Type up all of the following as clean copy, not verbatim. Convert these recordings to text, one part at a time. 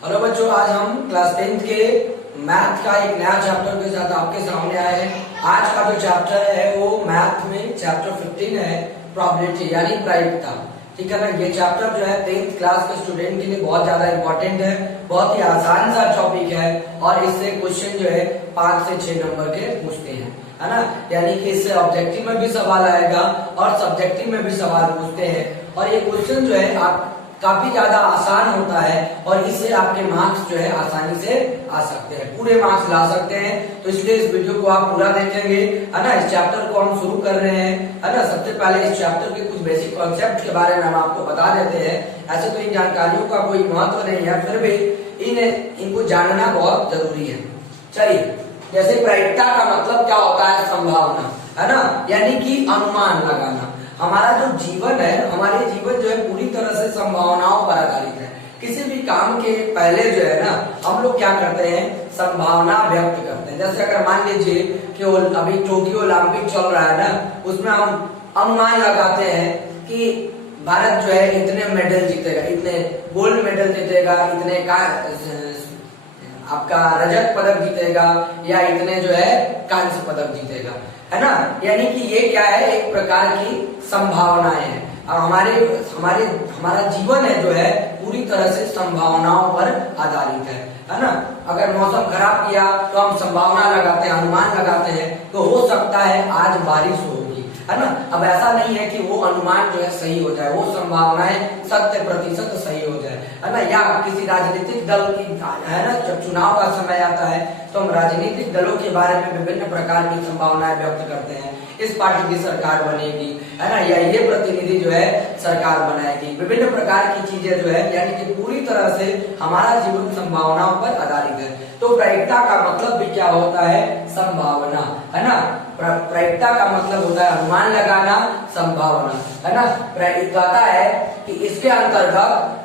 Hello बच्चों, आज हम क्लास 10th के मैथ का एक नया चैप्टर के साथ आपके सामने आए हैं। आज का जो चैप्टर है वो मैथ में चैप्टर 15 है, प्रोबेबिलिटी यानी प्रायिकता। ठीक है ना। ये चैप्टर जो है 10th क्लास के स्टूडेंट के लिए बहुत ज्यादा इंपॉर्टेंट है, बहुत ही आसान सा टॉपिक है और इससे क्वेश्चन जो है 5 से 6 नंबर के पूछते हैं, है ना। यानी कि इससे ऑब्जेक्टिव में भी सवाल आएगा और सब्जेक्टिव में भी सवाल पूछते हैं और ये क्वेश्चन जो है आप काफी ज्यादा आसान होता है और इससे आपके मार्क्स जो है आसानी से आ सकते हैं, पूरे मार्क्स ला सकते हैं। तो इसलिए इस वीडियो को आप पूरा देखेंगे, है ना। इस चैप्टर को हम शुरू कर रहे हैं, है ना। सबसे पहले इस चैप्टर के कुछ बेसिक कॉन्सेप्ट के बारे में हम आपको बता देते हैं। ऐसे तो इन जानकारियों का कोई महत्व नहीं है, फिर भी इनको जानना बहुत जरूरी है। चलिए, जैसे प्रायिकता का मतलब क्या होता है? संभावना, है ना, यानी कि अनुमान लगाना। हमारा जो जीवन है, हमारे जीवन जो है पूरी तरह से संभावनाओं पर आधारित है। किसी भी काम के पहले जो है ना, हम लोग क्या करते हैं? संभावना व्यक्त करते हैं। जैसे अगर मान लीजिए कि अभी टोक्यो ओलंपिक चल रहा है ना, उसमें हम अनुमान लगाते हैं कि भारत जो है इतने मेडल जीतेगा, इतने गोल्ड मेडल जीतेगा, इतने का आपका रजत पदक जीतेगा या इतने जो है कांस्य पदक जीतेगा, है ना। यानी कि ये क्या है? एक प्रकार की संभावनाएं हैं और हमारा जीवन है जो है पूरी तरह से संभावनाओं पर आधारित है ना। अगर मौसम खराब किया तो हम संभावना लगाते हैं, अनुमान लगाते हैं, तो हो सकता है आज बारिश होगी, है ना। अब ऐसा नहीं है कि वो अनुमान जो है सही हो जाए, वो संभावनाएं 100% सही हो जाए, है ना। या किसी राजनीतिक दल की, है ना, जब चुनाव का समय आता है तो हम राजनीतिक दलों के बारे में विभिन्न प्रकार की संभावनाएं व्यक्त करते हैं। इस पार्टी की सरकार बनेगी, है ना, या ये प्रतिनिधि जो है सरकार बनाएगी, विभिन्न प्रकार की चीजें जो है, यानी कि पूरी तरह से हमारा जीवन संभावनाओं पर आधारित है। तो प्रायिकता का मतलब भी क्या होता है? संभावना, है ना। प्रायिकता का मतलब होता है अनुमान लगाना, संभावना, है ना। प्रायिकता है कि इसके अंतर्गत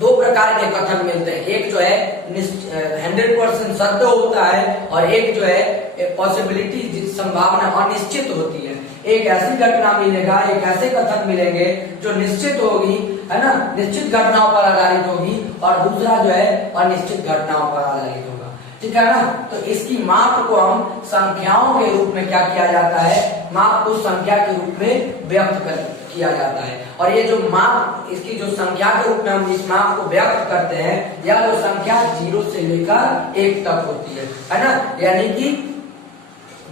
दो प्रकार के कथन मिलते हैं। एक जो है 100% सत्य होता है और एक जो है पॉसिबिलिटी, संभावना अनिश्चित होती है। एक ऐसी घटना मिलेगा, एक ऐसे कथन मिलेंगे जो निश्चित होगी, है ना, निश्चित घटनाओं पर आधारित होगी, और दूसरा जो है अनिश्चित घटनाओं पर आधारित होगा। ठीक है ना। तो इसकी माप को हम संख्याओं के रूप में क्या किया जाता है? माप को संख्या के रूप में व्यक्त किया जाता है। और ये जो माप, इसकी जो संख्या के रूप में हम इस माप को व्यक्त करते हैं, यह जो संख्या 0 से लेकर 1 तक होती है ना। यानी कि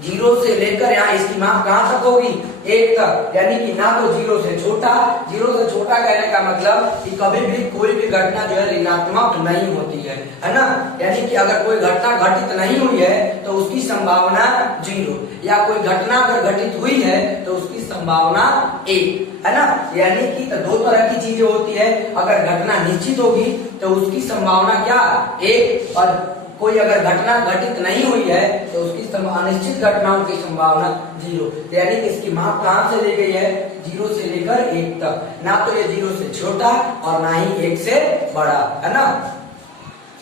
0 से लेकर यहाँ इसकी माप कहाँ तक होगी? 1 तक। यानी कि ना तो 0 से छोटा कहने का मतलब कि कभी भी कोई भी घटना जो है ऋणात्मक नहीं होती है ना। यानी कि अगर कोई घटना घटित नहीं हुई है तो उसकी संभावना 0, या कोई घटना अगर घटित हुई है तो उसकी संभावना 1, है ना। यानी कि तो दो तरह की चीजें होती है। अगर घटना निश्चित होगी तो उसकी संभावना क्या? 1, और कोई अगर घटना घटित नहीं हुई है तो उसकी अनिश्चित घटनाओं की संभावना 0। यानी कि इसकी माप कहां से ली गई है? 0 से लेकर 1 तक। ना तो ये 0 से छोटा और ना ही 1 से बड़ा, है ना।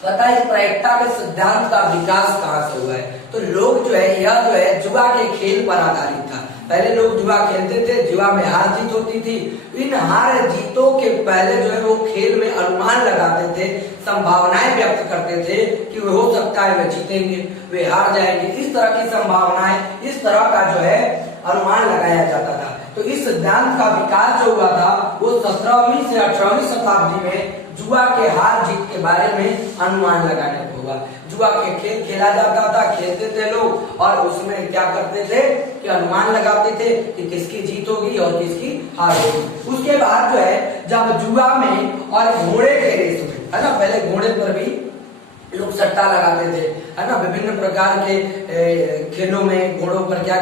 पता है इस प्रायिकता के सिद्धांत का विकास कहाँ से हुआ है? तो लोग जो है, यह जो है जुआ के खेल पर आधारित था। पहले लोग जुआ खेलते थे, जुआ में हार जीत होती थी। इन हार जीतों के पहले जो है वो खेल में अनुमान लगाते थे, संभावनाएं व्यक्त करते थे कि हो सकता है वे जीतेंगे, वे हार जाएंगे। इस तरह की संभावनाएं, इस तरह का जो है अनुमान लगाया जाता था। तो इस सिद्धांत का विकास जो हुआ था वो 17वीं से 18वीं शताब्दी में जुआ के हार जीत के बारे में अनुमान लगाने को हुआ। जुआ के खेल खेला जाता था, खेलते थे लोग, और उसमें क्या करते थे कि अनुमान लगाते थे कि किसकी जीत होगी और किसकी हार होगी। उसके बाद जो है जब जुआ में और घोड़े के रेस में, है ना, पहले घोड़े पर भी लोग सट्टा लगाते थे, है ना। विभिन्न प्रकार के खेलों में घोड़ों पर क्या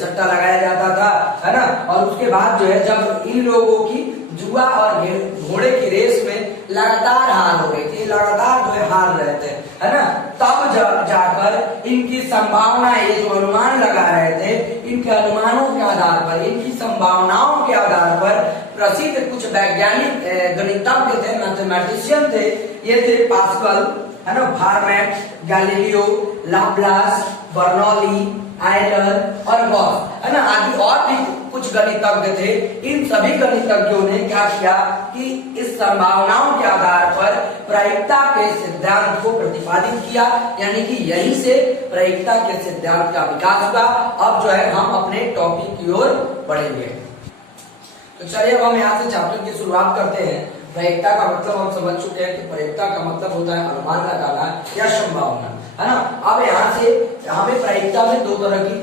सट्टा लगाया जाता था, है ना। और उसके बाद जो है जब इन लोगों की जुआ और घोड़े की रेस में लगातार हार हो रही थी, लगातार जो है हार रहे थे, है ना, तब जाकर इनकी संभावना, ये जो अनुमान लगा रहे थे, इनके अनुमानों के आधार पर, इनकी संभावनाओं के आधार पर प्रसिद्ध कुछ वैज्ञानिक गणितज्ञ थे, मैथमेटिशियन थे। ये थे पास्कल, है ना, format, Galileo, Laplace, Bernoulli, Euler और गॉस, है ना, आदि और भी कुछ गणितज्ञ थे। इन सभी गणितज्ञों ने क्या किया कि इस संभावनाओं के आधार पर प्रायिकता के सिद्धांत को प्रतिपादित किया, यानी कि यहीं से प्रायिकता के सिद्धांत का विकास हुआ। अब जो है हम अपने टॉपिक की ओर बढ़ेंगे। तो चलिए अब हम यहाँ से चैप्टर की शुरुआत करते हैं। प्रायिकता का मतलब हम समझ चुके हैं कि प्रायिकता का मतलब होता है अनुमान लगाना या संभावना, है ना। अब यहाँ से हमें प्रायिकता में दो तरह की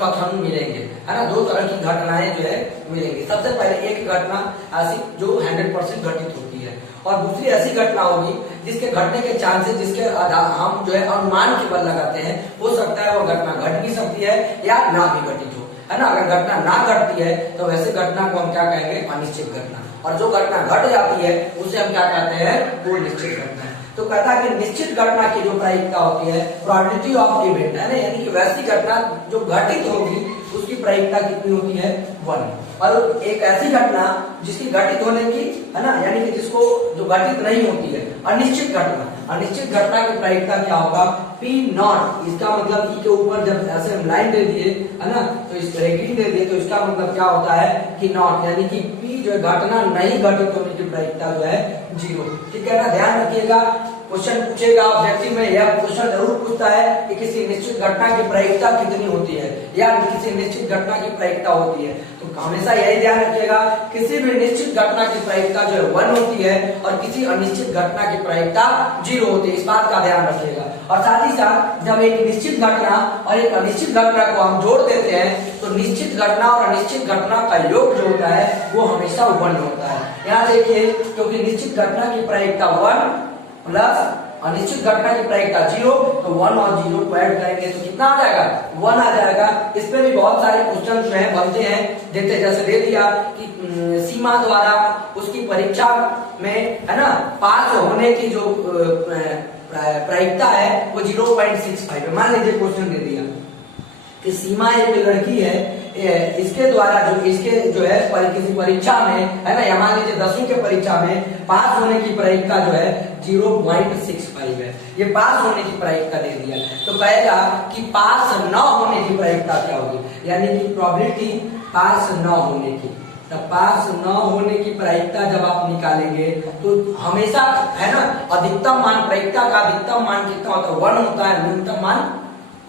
कथन मिलेंगे, है ना, दो तरह की घटनाएं जो है मिलेंगी। सबसे पहले एक घटना ऐसी जो 100% घटित होती है, और दूसरी ऐसी घटना होगी जिसके घटने के चांसेस, जिसके हम जो है अनुमान के बल लगाते हैं। हो सकता है वो घटना घट भी सकती है या ना भी घटित हो, है ना। अगर घटना ना घटती है तो वैसे घटना को हम क्या कहेंगे, अनिश्चित घटना, और जो घटना घट जाती है उसे हम क्या कहते हैं, वो निश्चित घटना है। तो कहता है कि निश्चित घटना की जो प्रायिकता होती है, प्रोबेबिलिटी ऑफ इवेंट, है ना, यानी कि वैसी घटना जो घटित होगी उसकी प्रायिकता कितनी होती है, 1। और एक ऐसी घटना जिसकी घटित होने की, है ना, यानी कि जिसको जो घटित नहीं होती है, अनिश्चित घटना, अनिश्चित घटना की प्रायिकता क्या होगा, P नॉट। इसका मतलब ई के ऊपर जब ऐसे हम लाइन दे दिए, है ना, तो इस रेखी दे दिए, तो इसका मतलब क्या होता है कि नॉट, यानी कि P जो है घटना नहीं घटित होने की प्रायिकता जो है 0। ठीक है ना, ध्यान रखिएगा। क्वेश्चन पूछेगा ऑब्जेक्टिव में, यह क्वेश्चन जरूर पूछता है कि किसी निश्चित घटना की प्रायिकता कितनी होती है या किसी निश्चित घटना की प्रायिकता होती है। तो हमेशा यही ध्यान रखिएगा, किसी भी निश्चित घटना की प्रायिकता जो है 1 होती है और किसी अनिश्चित घटना की प्रायिकता 0 होती है। इस बात का ध्यान रखिएगा। और साथ ही साथ जब एक निश्चित घटना और एक अनिश्चित घटना को हम जोड़ देते हैं तो निश्चित घटना और अनिश्चित घटना का योग जो होता है वो हमेशा 1 होता है। यहाँ देखिए, क्योंकि निश्चित घटना की प्रायिकता 1 प्लस अनिश्चित घटना की प्रायिकता 0, तो 1 और 0 को ऐड करेंगे तो कितना आ जाएगा, 1 आ जाएगा। इस पे भी बहुत सारे क्वेश्चन जो है बनते हैं, देखते जैसे दे दिया कि सीमा द्वारा उसकी परीक्षा में, है ना, पास होने की जो प्रायिकता है वो 0.65 है। मान लीजिए क्वेश्चन दे दिया कि सीमा एक लड़की है, इसके द्वारा इसके जो है किसी परीक्षा में, है ना, या मान लीजिए 10वीं के परीक्षा में पास होने की प्रायिकता जो है 0.65 है। ये पास होने की प्रायिकता दे दिया, तो कहेगा कि पास न होने की प्रायिकता क्या होगी, यानी कि प्रोबेबिलिटी पास न होने की। तो पास न होने की प्रायिकता जब आप निकालेंगे तो हमेशा, है ना, अधिकतम मान, प्रायिकता का अधिकतम मान कितना होता है, 1 होता है, न्यूनतम मान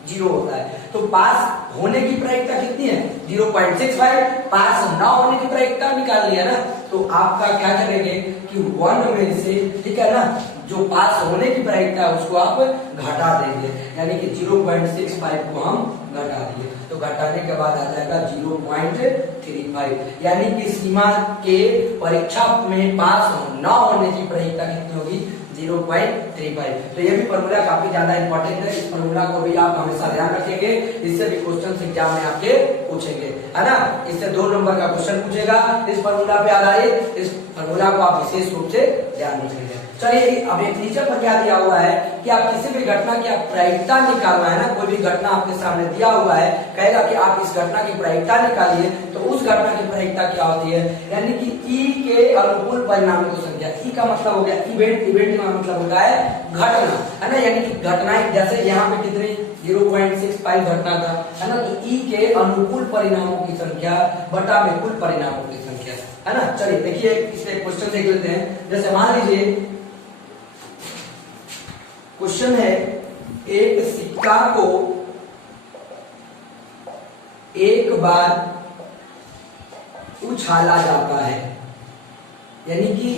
0 होता है। तो पास होने की प्रायिकता कितनी है, 0.65। पास ना होने की प्रायिकता निकाल लिया ना, तो आपका क्या करेंगे कि 1 में से, ठीक है ना, जो पास होने की प्रायिकता है उसको आप घटा देंगे, यानी कि 0.65 को हम घटा दिए, तो घटाने के बाद आ जाएगा 0.35, यानी कि सीमा के परीक्षा में पास न होने की प्रायिकता कितनी होगी, 0.35। तो ये भी फॉर्मूला काफी ज्यादा इंपॉर्टेंट है। इस फॉर्मूला को भी आप हमेशा ध्यान रखेंगे, इससे भी क्वेश्चन एग्जाम में आपके पूछेंगे, है ना। इससे 2 नंबर का क्वेश्चन पूछेगा इस फॉर्मूला पे आधारित। इस फॉर्मूला को आप विशेष रूप से ध्यान रखेंगे। चलिए, अब एक नीचे पर क्या दिया हुआ है कि आप किसी भी घटना की आप प्रायिकता निकालना है ना, कोई भी घटना आपके सामने दिया हुआ है, कहेगा कि आप इस घटना की प्रायिकता निकालिए, तो उस घटना की प्रायिकता क्या होती है, यानी कि ई के अनुकूल परिणामों की संख्या। ई का मतलब हो गया इवेंट, इवेंट का मतलब होता है घटना, है ना, यानी कि घटनाएं, जैसे यहाँ पे कितनी 0.65 घटना था, है ना, तो ई के अनुकूल परिणामों की संख्या बटा में कुल परिणामों की संख्या, है ना। चलिए देखिए, इसमें क्वेश्चन देख लेते हैं। जैसे मान लीजिए क्वेश्चन है, एक सिक्का को एक बार उछाला जाता है, यानी कि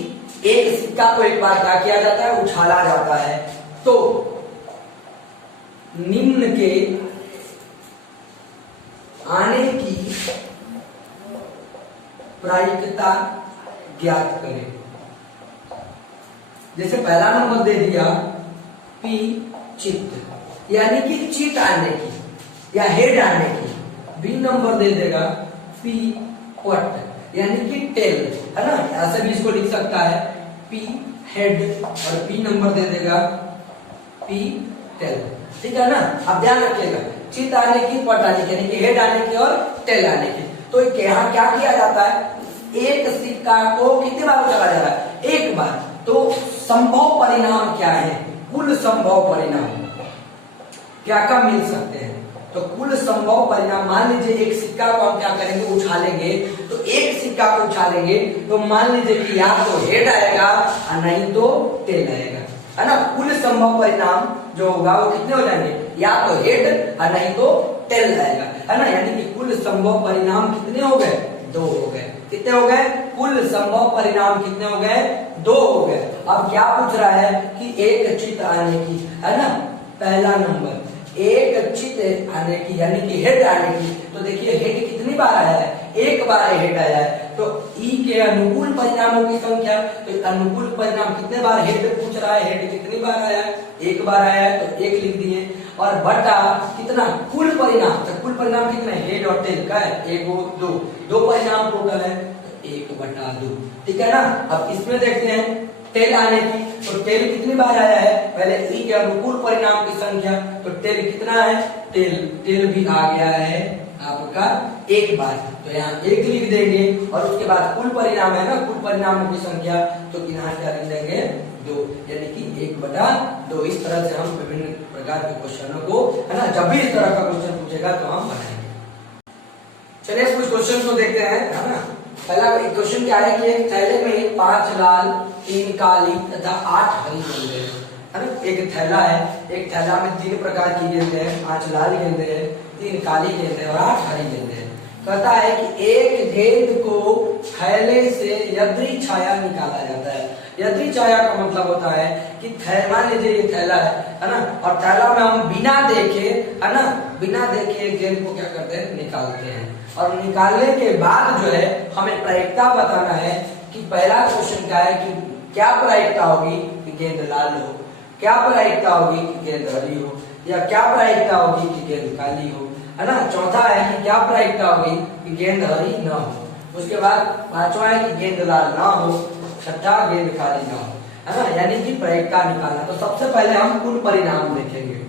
एक सिक्का को एक बार क्या किया जाता है, उछाला जाता है, तो निम्न के आने की प्रायिकता ज्ञात करें। जैसे पहला नंबर दे दिया P चित्त, यानी कि चित आने की या हेड आने की। बी नंबर दे देगा P पट, यानी कि टेल, है ना, ऐसे भी इसको लिख सकता है P हेड, और B नंबर दे देगा P टेल, ठीक है ना। अब ध्यान रखिएगा, चित आने की, पट आने की, यानी कि हेड आने की और टेल आने की। तो यहाँ क्या किया जाता है, एक सिक्का को कितनी बार उछाला जा रहा है, एक बार। तो संभव परिणाम क्या है, कुल संभव परिणाम क्या क्या मिल सकते हैं, तो कुल संभव परिणाम, मान लीजिए एक सिक्का को हम क्या करेंगे, उछालेंगे, तो एक सिक्का को उछालेंगे तो मान लीजिए कि या तो हेड आएगा और नहीं तो टेल आएगा, है ना। कुल संभव परिणाम जो होगा वो कितने हो जाएंगे, या तो हेड और नहीं तो टेल आएगा, है ना। यानी कि कुल संभव परिणाम कितने हो गए, 2 हो गए। कितने हो गए, कुल संभव परिणाम कितने हो गए, 2 हो गए। अब क्या पूछ रहा है कि एक चित आने की, है ना, पहला नंबर एक चित आने की यानी कि हेड आने की। तो देखिए हेड कितनी बार आया है, एक बार हेड आया है। तो ई के अनुकूल परिणामों की संख्या, तो अनुकूल परिणाम कितने बार हेड पूछ रहा है, हेड कितनी बार आया है, एक बार आया है तो एक लिख दिए, और बटा कितना कुल परिणाम, तो कुल परिणाम कितने, हेड और टेल का है, 1 2 परिणाम टोटल है, तो 1/2, ठीक है ना। अब इसमें देखते हैं टेल आने की, तो टेल कितनी बार आया है, पहले ई के अनुकूल परिणाम की संख्या, तो टेल कितना है, टेल भी आ गया है आपका 1 बार, तो यहाँ 1 लिख देंगे, और उसके बाद कुल परिणाम है ना, कुल परिणामों की संख्या, तो यहाँ क्या लिख देंगे, 2, यानी कि 1/2। इस तरह से हम विभिन्न प्रकार के क्वेश्चनों को, है ना, जब भी इस तरह का क्वेश्चन पूछेगा तो हम बनाएंगे। चलिए कुछ क्वेश्चन को देखते हैं, है ना। पहला क्वेश्चन क्या है कि एक थैले में 5 लाल 3 काली तथा 8 हरी गेंदें हैं, है ना। एक थैला है, एक थैला में 3 प्रकार की गेंदें हैं, 5 लाल गेंदें हैं, 3 काली गेंदें और 8 हरी गेंदें हैं। कहता है कि एक गेंद को थैले से यदि छाया निकाला जाता है। यदि छाया का मतलब होता है कि मान लीजिए ये थैला है ना, और थैला में हम बिना देखे, है ना, बिना देखे गेंद को क्या करते हैं, निकालते हैं, और निकालने के बाद जो है हमें प्रायिकता बताना है कि पहला क्वेश्चन क्या है कि क्या प्रायिकता होगी कि गेंद लाल हो, क्या प्रायिकता होगी कि गेंद हरी हो, या क्या प्रायिकता होगी कि गेंद काली हो, है ना। चौथा है कि क्या प्रायिकता होगी कि गेंद हरी ना हो। उसके बाद पांचवा है कि गेंद लाल ना हो, छठा गेंद काली ना हो, है ना। यानी कि प्रायिकता निकालना। तो सबसे पहले हम कुल परिणाम देखेंगे।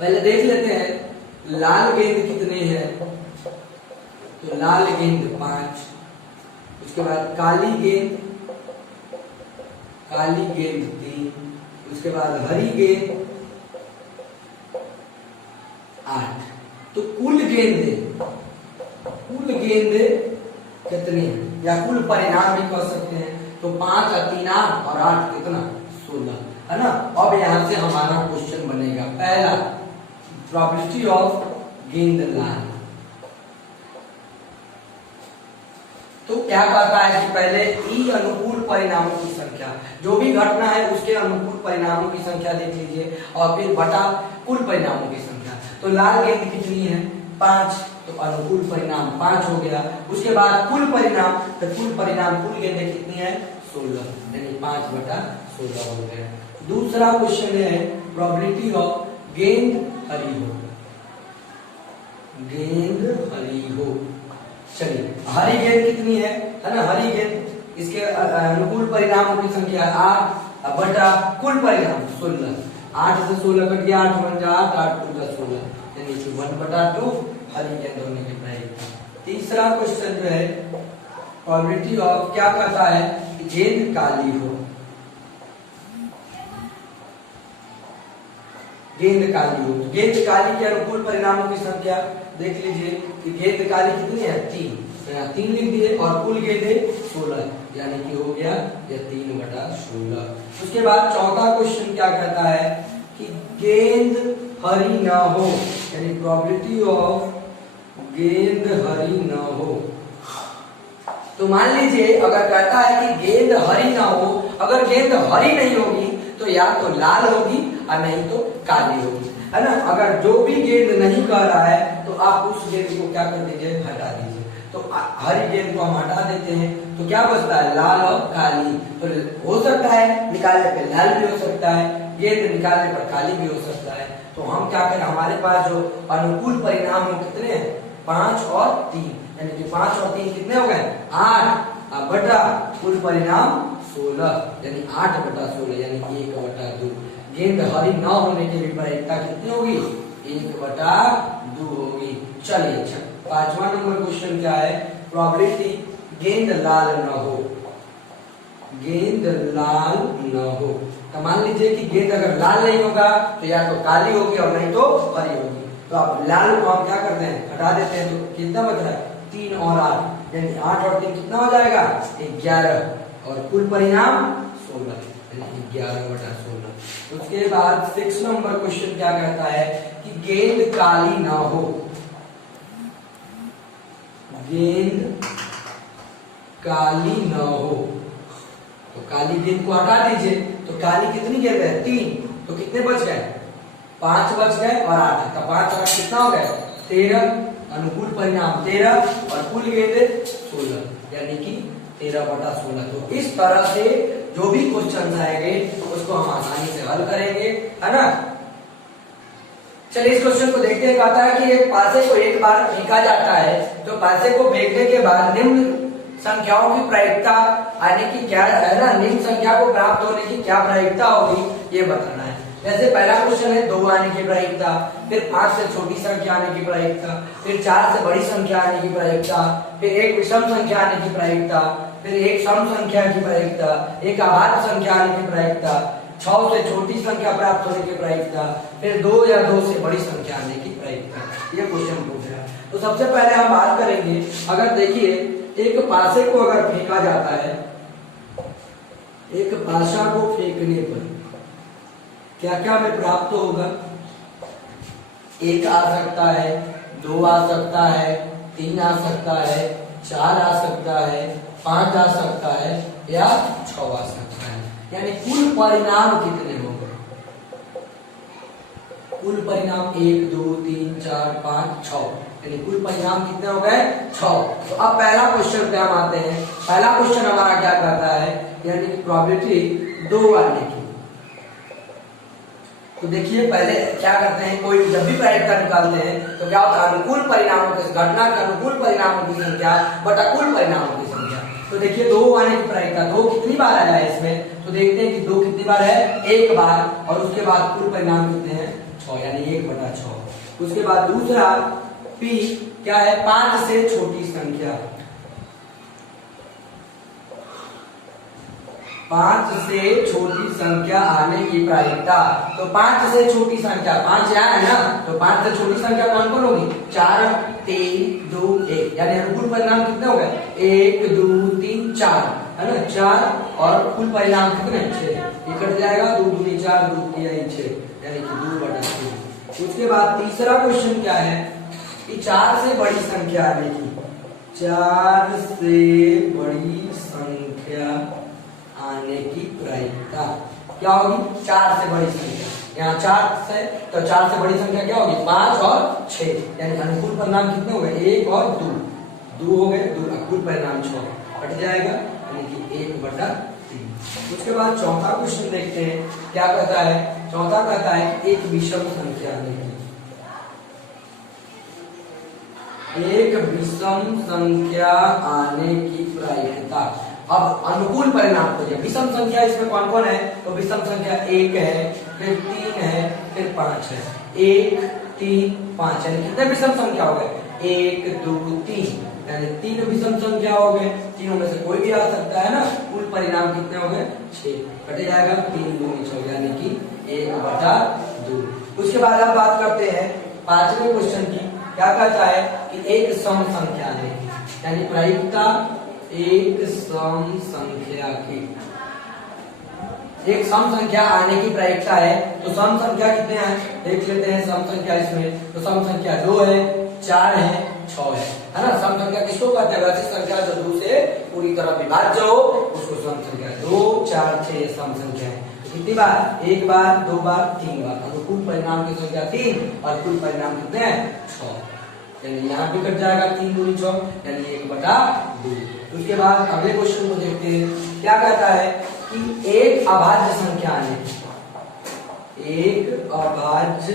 पहले देख लेते हैं लाल गेंद कितनी है, तो लाल गेंद 5, उसके बाद काली गेंद 3, उसके बाद हरी गेंद 8। तो कुल गेंद कितनी है, या कुल परिणाम भी कह सकते हैं। तो 5 और 3 8 और 8 कितना, 16, है ना। अब यहां से हमारा क्वेश्चन बनेगा पहला, प्रोबेबिलिटी ऑफ गेंद लाल। तो क्या कहता है कि पहले ई अनुकूल परिणामों की संख्या, जो भी घटना है उसके अनुकूल परिणामों की संख्या देख लीजिए, और फिर बटा कुल परिणामों की संख्या। तो लाल गेंद कितनी है, 5, तो अनुकूल परिणाम 5 हो गया। उसके बाद कुल परिणाम, तो कुल परिणाम कुल गेंदें कितनी है, 16, यानी 5/16 हो गया। दूसरा क्वेश्चन है प्रोबेबिलिटी ऑफ गेंद हरी हो, गेंद हरी हो। चलिए हरी गेंद कितनी है ना, हरी गेंद इसके अनुकूल परिणामों की संख्या 8 बटा कुल परिणाम 16, 8 से 16 कट गया, 8 1 8 8 2 16, यानी कि 1/2 हरी गेंद होने की प्रायिकता। तीसरा क्वेश्चन जो है प्रोबेबिलिटी ऑफ, क्या कहता है कि गेंद काली हो, गेंद काली हो। गेंद काली के अनुकूल परिणामों की संख्या देख लीजिए कि गेंद काली कितनी है, 3, तो यहाँ 3 लिख दिए, और कुल गेंदें 16, यानी कि हो गया ये 3/16। उसके बाद चौथा क्वेश्चन क्या कहता है कि गेंद हरी ना हो, यानी प्रोबेबिलिटी ऑफ गेंद हरी ना हो। तो मान लीजिए अगर कहता है कि गेंद हरी ना हो, अगर गेंद हरी नहीं होगी तो या तो लाल होगी और नहीं तो काली होगी, है ना। अगर जो भी गेंद नहीं कह रहा है तो आप उस गेंद को क्या कर दीजिए, हटा दीजिए। तो हरी गेंद को हम हटा देते हैं, तो क्या बचता है, लाल और काली। तो हो सकता है निकालने पे लाल भी हो सकता है, गेंद निकालने पर काली भी हो सकता है। तो हम क्या करें, हमारे पास जो अनुकूल परिणाम हो कितने हैं, 5 और 3, यानी कि 5 और 3 कितने हो गए, 8 बटा कुल परिणाम 16, यानी 8/16, यानी 1/2। गेंद हरी न होने की प्रायिकता कितनी होगी, 1/2 होगी। चलिए अच्छा, 5वां नंबर क्वेश्चन क्या है, प्रोबेबिलिटी गेंद लाल न हो, गेंद लाल न हो। तो मान लीजिए कि गेंद अगर लाल नहीं होगा तो या तो काली होगी और नहीं तो हरी होगी। तो अब लाल को हम क्या करते हैं, हटा देते हैं, तो कितना बच रहा है 3 और 8, यानी 8 और 3 कितना हो जाएगा 11, और कुल परिणाम 16, यानी 11/16। उसके बाद 6 नंबर क्वेश्चन क्या कहता है कि गेंद काली ना हो, गेंद काली न हो, तो काली गेंद को हटा दीजिए, तो काली कितनी गेंद है 3, तो कितने बच गए 5 बच गए और 8, तो 5 और 8 कितना हो गए 13, अनुकूल परिणाम 13 और कुल गेंद 16, यानी कि 13/16। तो इस तरह से जो भी क्वेश्चन आएंगे उसको हम आसानी से हल करेंगे, है ना। चलिए इस क्वेश्चन को देखते हैं। कहता है कि एक पासे को एक बार फेंका जाता है, तो पासे को फेंकने के बाद निम्न संख्याओं की प्रायिकता आने की क्या है ना, निम्न संख्या को प्राप्त होने की क्या प्रायिकता होगी ये बताना है। जैसे पहला क्वेश्चन है 2 आने की प्रायिकता, फिर 5 से छोटी संख्या आने की प्रायिकता, फिर 4 से बड़ी संख्या आने की प्रायिकता, फिर एक विषम संख्या आने की प्रायिकता, फिर एक सम संख्या की प्रायिकता, एक अभाज्य संख्या आने की प्रायिकता, 6 से छोटी संख्या प्राप्त होने की प्रायिकता, फिर 2 या 2 से बड़ी संख्या आने की प्रायिकता। ये क्वेश्चन पूछ रहा है। तो सबसे पहले हम बात करेंगे, अगर देखिए एक पासे को अगर फेंका जाता है, एक पासा को फेंकने पर क्या क्या हमें प्राप्त होगा, 1 आ सकता है, 2 आ सकता है, 3 आ सकता है, 4 आ सकता है, 5 आ सकता है या 6 आ सकता है। यानी कुल परिणाम कितने होंगे, कुल परिणाम 1 2 3 4 5 6, यानी कुल परिणाम कितने हो गए 6। तो अब पहला क्वेश्चन पे हम आते हैं। पहला क्वेश्चन हमारा क्या कहता है, यानी प्रोबेबिलिटी 2 आने की। तो देखिए पहले क्या करते हैं, कोई जब भी प्रायिकता निकालते हैं तो क्या होता है, अनुकूल परिणामों की घटना के अनुकूल परिणामों की संख्या बटा कुल परिणामों की संख्या। तो देखिए 2 आने की प्रायिकता, 2 कितनी बार आया है इसमें, तो देखते हैं कि 2 कितनी बार है, 1 बार, और उसके बाद कुल परिणाम कितने हैं 6, यानी 1/6। उसके बाद दूसरा P क्या है, 5 से छोटी संख्या, 5 से छोटी संख्या आने की प्रायिकता। तो 5 से छोटी संख्या 5 यहाँ है ना, तो 5 से छोटी संख्या कौन कौन होगी, 4 3 2 1, यानी अनुकूल परिणाम कितने हो गए 1 2 3 4, है ना 4, और कुल परिणाम कितने 6, कट जाएगा 2 2 4 2 3 6, यानी कि 2/3। उसके बाद तीसरा क्वेश्चन क्या है कि 4 से बड़ी संख्या आने की, 4 से बड़ी संख्या आने की प्रायिकता क्या होगी, 4 से बड़ी संख्या, यहाँ 4 से, तो 4 से बड़ी संख्या क्या होगी 5 और 6, यानी अनुकूल परिणाम कितने हो गए 1 और 2, 2 हो गए, 2 अनुकूल परिणाम 6 कट जाएगा, यानी कि 1/3। उसके बाद चौथा क्वेश्चन देखते हैं क्या कहता है। चौथा कहता है कि एक विषम संख्या आने की, एक विषम संख्या आने की प्रायिकता। अब अनुकूल परिणाम खोजिए। विषम संख्या इसमें कौन कौन है, तो विषम संख्या 1 है, फिर 3 है, फिर 5 है, 1 3 5, यानी कितने विषम संख्या हो गए 1 2 3, यानी 3 विषम संख्या हो गए, तीनों में से कोई भी आ सकता है ना। कुल परिणाम कितने हो गए 6, कटे जाएगा 3 2 6, यानी कि 1/2। उसके बाद हम बात करते हैं 5वें क्वेश्चन की। क्या कहता है कि एक सम संख्या आने की, यानी प्रायिकता एक सम संख्या की, एक सम संख्या आने की प्रायिकता है। तो सम संख्या कितने हैं देख लेते हैं। सम संख्या इसमें तो सम संख्या 2 है, 4 है, 6 है ना। सम संख्या किसको कहते हैं, वैसी संख्या जो 2 से पूरी तरह विभाज्य हो उसको सम संख्या। 2 4 6 सम संख्या है। तो कितनी बार, 1 बार 2 बार 3 बार, तो कुल परिणाम की संख्या 3 और कुल परिणाम कितने हैं 6, यानी यहाँ भी कट जाएगा 3 दूनी 6, यानी 1/2। उसके बाद अगले क्वेश्चन को देखते हैं। क्या कहता है कि एक अभाज्य संख्या आने की, एक अभाज्य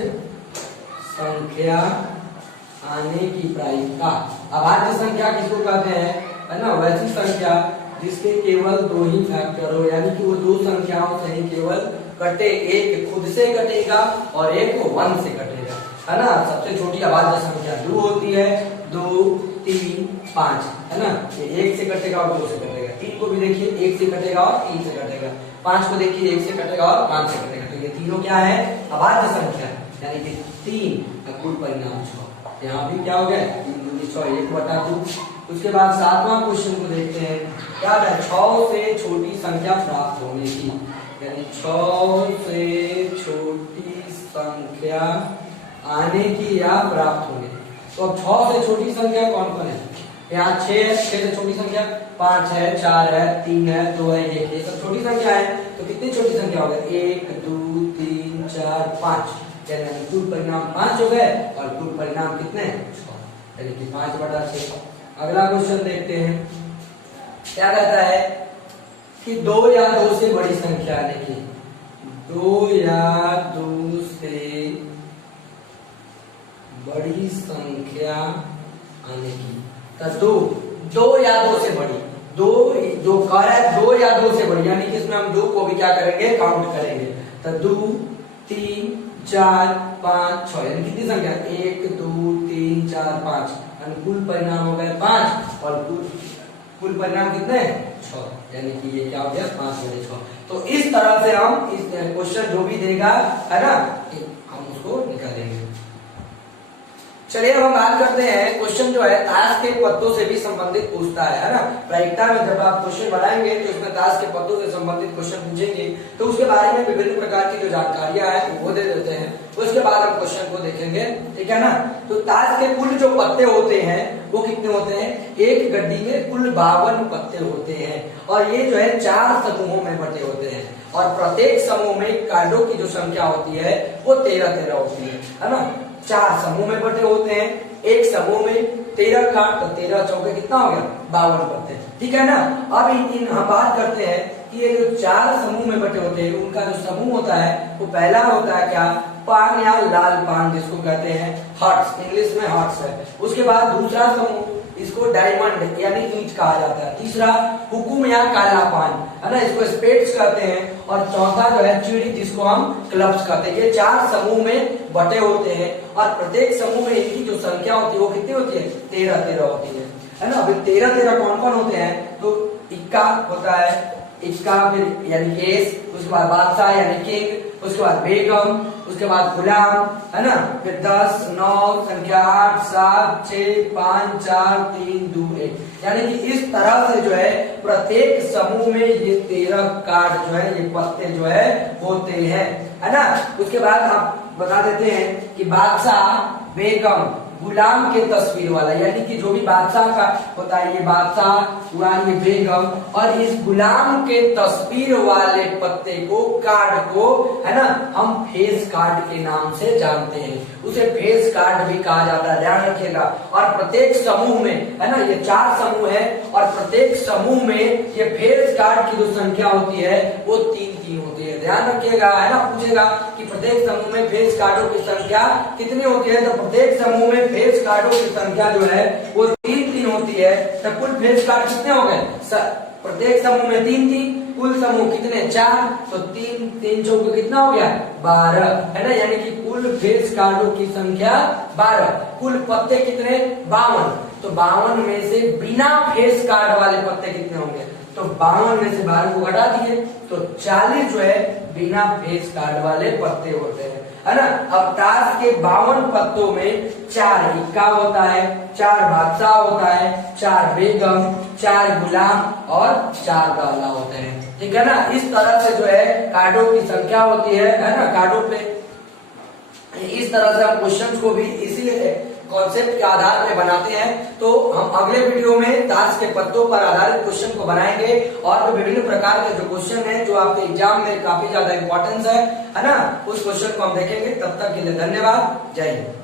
संख्या आने की प्रायिकता। अभाज्य संख्या किसको कहते हैं, है ना, वैसी संख्या जिसके केवल 2 ही फैक्टर हो, यानी कि वो 2 संख्याओं से ही केवल कटे, एक खुद से कटेगा और एक 1 से कटेगा, है ना। सबसे छोटी अभाज्य संख्या 2 होती है, 2 3 5, है ना। ये 1 से कटेगा और 2 से कटेगा। 3 को भी देखिए 1 से कटेगा और 3 से कटेगा। 5 को देखिए 1 से कटेगा और 5 से कटेगा। तो ये तीनों क्या है अभाज्य संख्या, यानी कि 3 और कुल परिणाम 6। यहाँ भी क्या हो गया 3 दूनी 6 1/2। उसके बाद 7वां क्वेश्चन को देखते हैं। क्या है 6 से छोटी संख्या प्राप्त होने की, यानी 6 से छोटी संख्या आने की या प्राप्त होने की। तो अब 6 से छोटी संख्या कौन कौन है? यहाँ 6 है, 6 से छोटी संख्या 5 है, 4 है, 3 है, 2 है, 1 है, सब छोटी संख्या है। तो कितनी छोटी संख्या हो गई 1 2 3 4 5, यानी कुल परिणाम 5 हो गए और कुल परिणाम कितने 6, यानी कि 5/6। अगला क्वेश्चन देखते हैं। क्या कहता है कि 2 या 2 से बड़ी संख्या आने की, 2 या 2 से बड़ी संख्या आने की। तो 2 या 2 से बड़ी, दो कह रहा है 2 या 2 से बड़ी, यानी कि इसमें हम 2 को भी क्या करेंगे काउंट करेंगे। तो 2 3 4 5 6, यानी कितनी संख्या 1 2 3 4 5, कुल परिणाम हो गए 5 और कुल परिणाम कितने 6, यानी कि ये क्या हो गया 5/6। तो इस तरह से हम इस क्वेश्चन जो भी देगा है ना हम उसको निकालेंगे। चलिए अब हम बात करते हैं क्वेश्चन जो है ताश के पत्तों से भी संबंधित पूछता है ना। प्रायिकता में जब आप क्वेश्चन बनाएंगे तो इसमें ताश के पत्तों से संबंधित क्वेश्चन पूछेंगे, तो उसके बारे में विभिन्न प्रकार की जो जानकारियां हैं वो दे देते हैं। उसके बाद हम क्वेश्चन को देखेंगे, ठीक है ना। तो ताश के कुल जो पत्ते होते हैं वो कितने होते हैं? एक गड्डी में कुल 52 पत्ते होते हैं और ये जो है 4 समूहों में बटे होते हैं और प्रत्येक समूह में कार्डों की जो संख्या होती है वो 13 होती है ना। 4 समूह में बटे होते हैं, एक समूह में 13 कार्ड, तो 13 चौके कितना हो गया 52 पत्ते, ठीक है ना। अब इन हम बात करते हैं कि ये जो 4 समूह में बटे होते हैं उनका जो समूह होता है वो पहला होता है क्या पान या लाल पान, जिसको कहते हैं हार्ट्स, इंग्लिश में हार्ट्स है। उसके बाद दूसरा समूह इसको डायमंड यानी ईंट कहा जाता है। तीसरा हुकुम या काला पान है ना, इसको स्पेड्स कहते हैं। और चौथा जो है चिड़ी, जिसको हम क्लब्स कहते हैं। ये 4 समूह में बटे होते हैं और प्रत्येक समूह में इनकी जो संख्या होती है वो कितनी होती है 13 होती है ना। अभी 13 कौन कौन होते हैं? तो इक्का होता है, इक्का फिर यानी एस, उसके बाद बादशाह यानी किंग, उसके बाद बेगम, उसके बाद गुलाम है ना, फिर 10 9 संख्या 8 7 6 5 4 3 2 1, यानी कि इस तरह से जो है प्रत्येक समूह में ये 13 कार्ड जो है ये पत्ते जो है होते हैं, है ना। उसके बाद आप बता देते हैं कि बादशाह बेगम गुलाम के तस्वीर वाला, यानी कि जो भी बादशाह का होता है ये बादशाह हुआ, ये बेगम, और इस गुलाम के तस्वीर वाले पत्ते को कार्ड को है ना हम फेस कार्ड के नाम से जानते हैं। उसे फेस कार्ड भी कहा जाता है, ध्यान रखिएगा। और प्रत्येक समूह में है ना ये 4 समूह है और प्रत्येक समूह में ये फेस कार्ड की जो संख्या होती है वो 3 होती है, ध्यान रखिएगा, है ना। पूछेगा कि प्रत्येक समूह में फेस कार्डों की संख्या कितनी होती है, तो प्रत्येक समूह में फेस कार्डों की संख्या जो है वो 3 होती है। तो कुल फेस कार्ड कितने हो गए? प्रत्येक समूह में 3, कुल समूह कितने 4, तो 3 चौके कितना हो गया 12, है ना। यानी कि कुल फेस कार्डों की संख्या 12, कुल पत्ते कितने 52, तो 52 में से बिना फेस कार्ड वाले पत्ते कितने होंगे? तो 52 में से 12 को घटा दिए तो 40 जो है बिना फेस कार्ड वाले पत्ते होते हैं, है ना। अब ताश के 52 पत्तों में 4 इक्का होता है, 4 बादशाह होता है, 4 बेगम, 4 गुलाम और 4 गाला होते हैं, ठीक है ना। इस तरह से जो है कार्डों की संख्या होती है ना कार्डों पे। इस तरह से हम क्वेश्चन को भी इसी कॉन्सेप्ट के आधार पे बनाते हैं। तो हम अगले वीडियो में ताश के पत्तों पर आधारित क्वेश्चन को बनाएंगे और विभिन्न प्रकार के जो क्वेश्चन है जो आपके एग्जाम में काफी ज्यादा इंपॉर्टेंस है ना, उस क्वेश्चन को हम देखेंगे। तब तक के लिए धन्यवाद, जय हिंद।